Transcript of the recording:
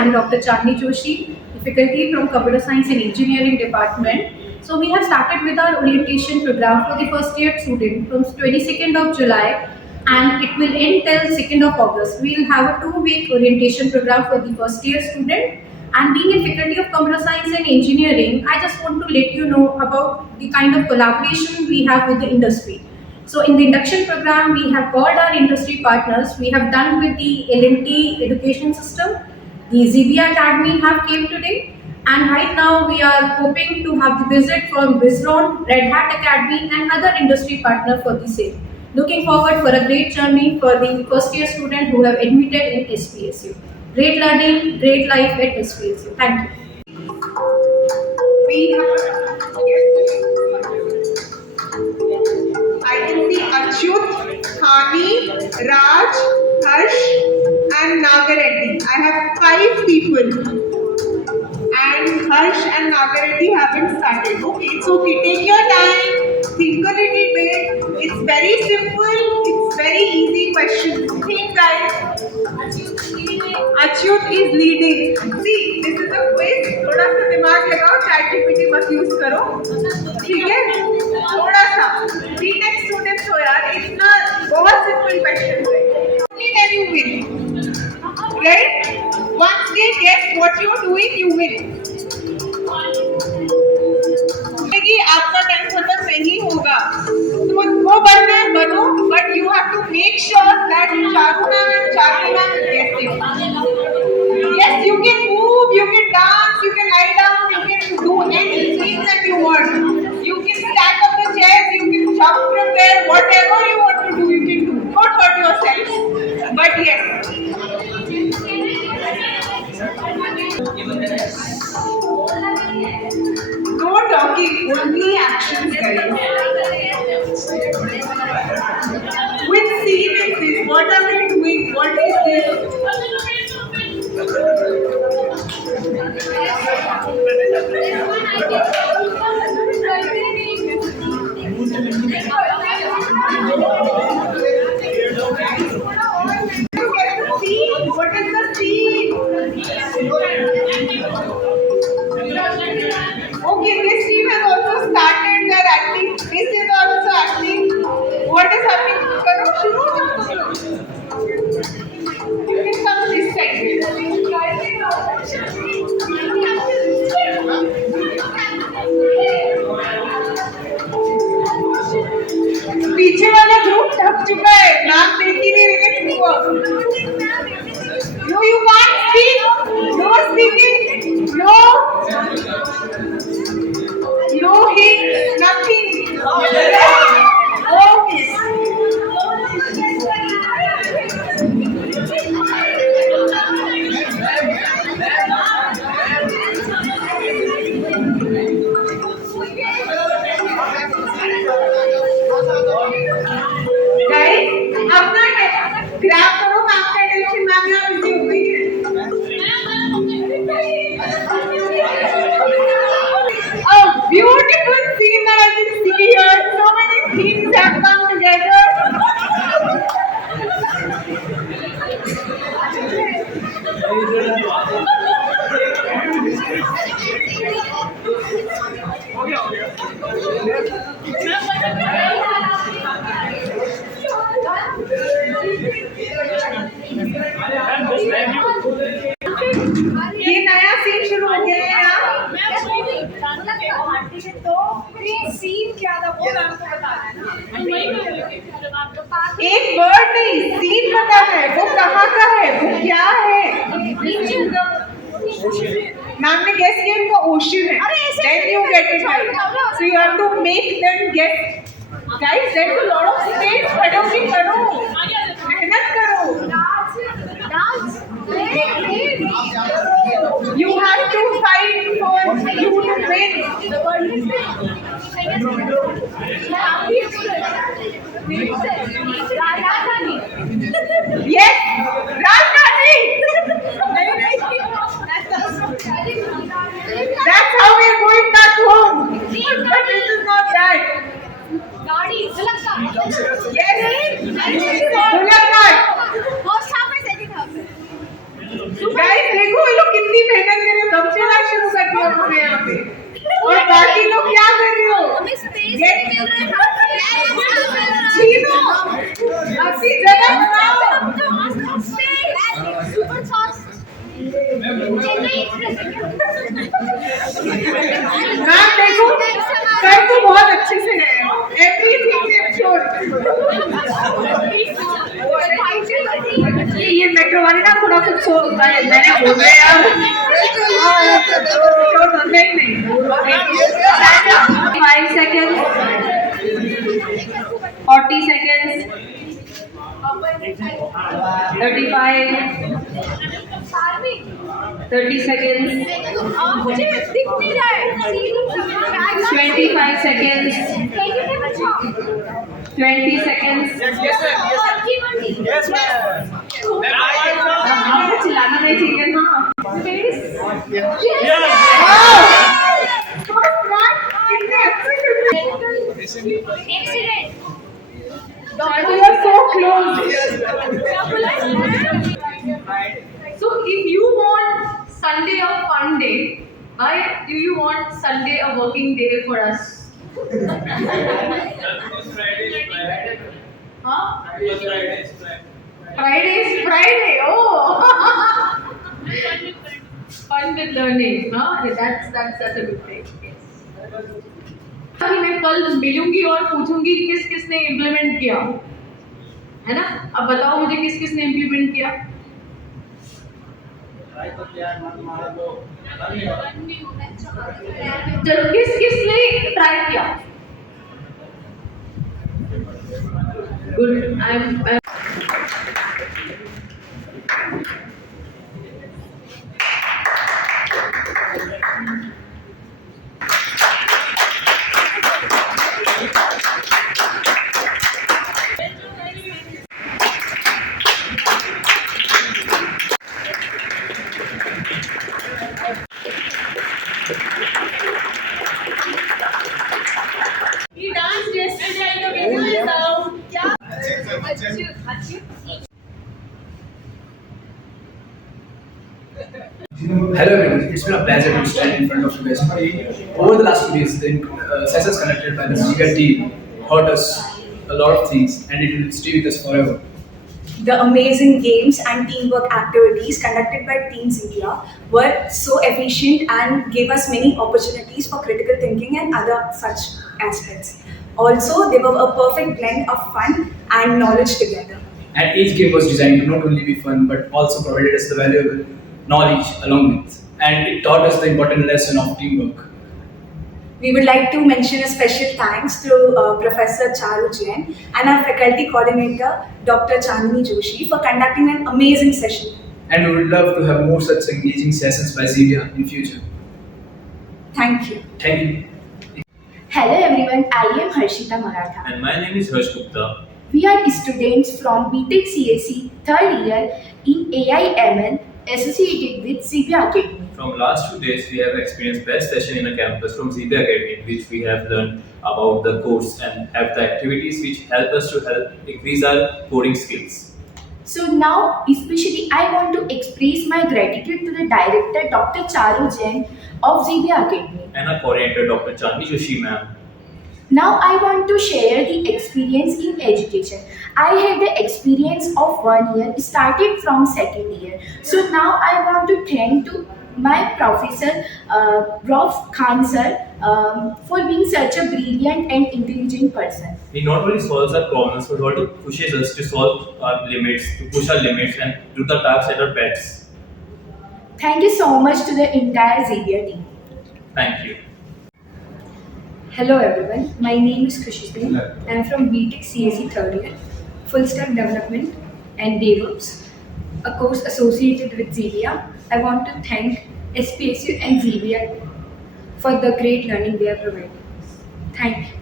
and Dr. Chandni Joshi, faculty from Computer Science and Engineering Department. So we have started with our orientation program for the first year student from 22nd of July and it will end till 2nd of August. We will have a 2-week orientation program for the first year student. And being a faculty of Computer Science and Engineering, I just want to let you know about the kind of collaboration we have with the industry. So in the induction program, we have called our industry partners. We have done with the L&T education system. The ZBA Academy have came today. And right now we are hoping to have the visit from Wizron, Red Hat Academy and other industry partner for the same. Looking forward for a great journey for the first year student who have admitted in SPSU. Great learning, great life at SPSU. Thank you. We have, I can see Achyut, Khani, Raj, Harsh and Nagareddy. I have 5 people. And Harsh and Nagareddy haven't started. Okay, it's okay. Take your time. Think a little bit. It's very simple. It's very easy question. Think, guys. Achyut is leading. See, this is a quiz. थोड़ा सा दिमाग लगाओ. ChatGPT मत use करो. ठीक है? थोड़ा सा. B.Tech students हो यार. इतना बहुत simple question है. Only then you win. Right? Once they guess what you're doing, you win. कि आपका टाइम खत्म नहीं होगा तो वो बनना है बनो but you have to make sure that Charuna and Charuna get it. Yes, you can move, you can dance, you can lie down, you can do anything that you want. You can stack up the chairs, you can jump from there, whatever you want to do, you can do. Don't hurt yourself. But yes. No talking, only actions, guys. Which scene is this? What are we doing? What is this? What is the scene? Okay, this team has also started their acting. This is also acting. What is happening? Karo, shuru. You can come this side. पीछे वाला group थक चुका है. नाम देख ही नहीं रहे हुआ. No, you can't speak. No speaking. No. No hint. Nothing. Okay. Guys, अपना ग्रैब करो मैम का अटेंशन. मैम यहाँ बिजी हो गई है. A beautiful scene that I can see here. So many things have come together. ये नया scene शुरू हो गया है यहाँ. तो सीन क्या था वो आपको बताना है ना. एक वर्ड नहीं, सीन बताना है. वो कहाँ का है, वो क्या है. मैम ने गेस किया इनका ओशन है. Then you get it right. So you have to make them guess. Guys, there's a lot of space. खड़े होके करो, मेहनत करो. You have to fight for you to win. Yes, Rajdhani. That's how we are going back home. But this is not that. Yes. Guys, देखो ये लोग ma'am देखो कर तो बहुत अच्छे से है, एवरीथिंग ये मेट्रो वाले ना थोड़ा कुछ मैंने बोल रहे यार नहीं नहीं 5 seconds 40 seconds 35 30 seconds 25 seconds 20 seconds आपको चिल्लाना नहीं चाहिए ना You are so close. So if you want Sunday a fun day, why do you want Sunday a working day for us? Huh? Friday is Friday. Oh. Fun with learning. Huh? That's a good thing. कि मैं कल मिलूंगी और पूछूंगी किस किसने implement किया, है ना? अब बताओ मुझे किस किसने इम्प्लीमेंट किया? चलो किस किसने ट्राई किया? Good. He danced yesterday. The video is out. क्या? Hello everyone, it's been a pleasure to stand in front of you guys today. Over the last 2 days, the sessions conducted by the Ziga team taught us a lot of things and it will stay with us forever. The amazing games and teamwork activities conducted by Team India were so efficient and gave us many opportunities for critical thinking and other such aspects. Also, they were a perfect blend of fun and knowledge together. And each game was designed to not only be fun but also provided us the valuable knowledge along with. And it taught us the important lesson of teamwork. We would like to mention a special thanks to Professor Charu Jain and our faculty coordinator Dr. Chandni Joshi for conducting an amazing session. And we would love to have more such engaging sessions by Zivia in future. Thank you. Thank you. Hello everyone, I am Harshita Maratha. And my name is Harsh Gupta. We are students from BTech CAC 3rd year in AI/ML associated with Xavier Academy. From last 2 days, we have experienced best session in a campus from Xavier Academy, in which we have learned about the course and have the activities which help us to increase our coding skills. So now, especially I want to express my gratitude to the director Dr. Charu Jain of Xavier Academy. And our coordinator, Dr. Chandni Joshi ma'am. Now I want to share the experience in education. I had the experience of 1 year, started from 2nd year. So now I want to thank to my professor Rauf Khan sir for being such a brilliant and intelligent person. He not only solves our problems but also pushes us to solve our limits, to push our limits and do the tasks at our best. Thank you so much to the entire Xavier team. Thank you. Hello everyone, my name is Khushi Singh. I am from BTech CAC 3rd year, Full Stack Development and DevOps, a course associated with Xavier. I want to thank SPSU and Xavier for the great learning they are providing. Thank you.